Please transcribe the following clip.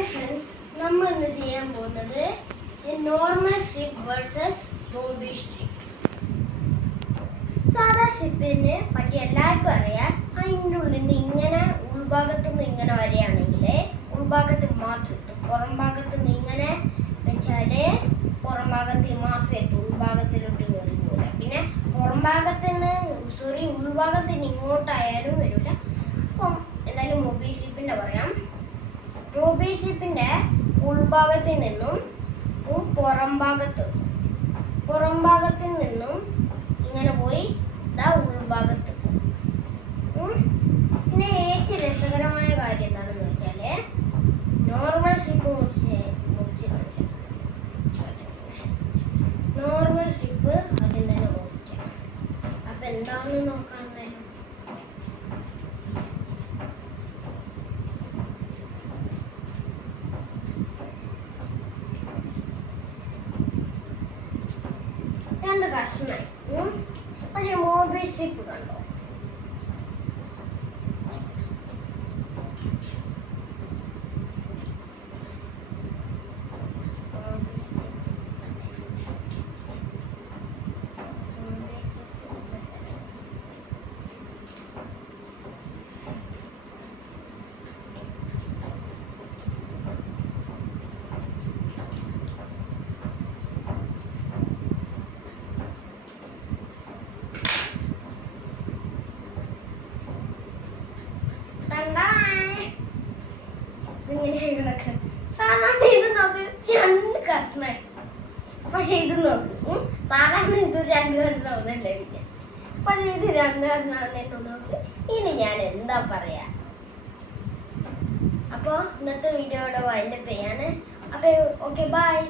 Hi friends, നമ്മൾ ഇന്ന് ചെയ്യാൻ പോകുന്നത് normal ship versus Bobby ship. സാധാ ഷിപ്പിനെ പറ്റി എല്ലാവർക്കും അറിയാം. അതിൻ്റെ ഉള്ളിൽ നിന്ന് ഇങ്ങനെ ഉൾഭാഗത്ത് നിന്ന് ഇങ്ങനെ വരികയാണെങ്കിൽ ഉൾഭാഗത്ത് മാത്രം എത്തും. പുറം ഭാഗത്ത് നിന്ന് ഇങ്ങനെ വെച്ചാൽ പുറം ഭാഗത്തിൽ മാത്രമേ എത്തും, ഉൾഭാഗത്തിലോട്ട് കയറി പോകില്ല. പിന്നെ പുറം ഭാഗത്തിന് ഉൾഭാഗത്തിന് ഇങ്ങോട്ടായാലും വരില്ല. അപ്പം എന്തായാലും ബോബി ഷിപ്പിൻ്റെ പറയാം. ബോബി ഷിപ്പിന്റെ ഉൾഭാഗത്തിൽ നിന്നും പുറം ഭാഗത്തിൽ നിന്നും ഇങ്ങനെ പോയി ഉൾഭാഗത്ത്. പിന്നെ ഏറ്റവും രസകരമായ കാര്യം എന്താണെന്ന് വെച്ചാല് നോർമൽ ഷിപ്പ് മുറിച്ച് കാണിച്ചു. നോർമൽ ഷിപ്പ് അതിൽ തന്നെ മുറിക്കാം. അപ്പൊ എന്താണെന്ന് നോക്കാൻ രണ്ട് കഷ്ണമായി. പക്ഷേ ബോബി ഷിപ്പ് കണ്ടോ, സാധാരണ ഇത് നോക്ക് രണ്ട് കഷ്ണമായി. പക്ഷെ ഇത് നോക്ക്, സാധാരണ ഇത് രണ്ട് കഷ്ണമാവുന്നല്ലേ വിചാരിച്ചു. പക്ഷെ ഇത് രണ്ട് കഷ്ണമാവുന്നതിനോട് നോക്ക്. ഇനി ഞാൻ എന്താ പറയാ. അപ്പോൾ ഇന്നത്തെ വീഡിയോയുടെ വൈൻഡപ്പ് ചെയ്യാണ്. അപ്പോൾ ഓക്കെ, ബൈ.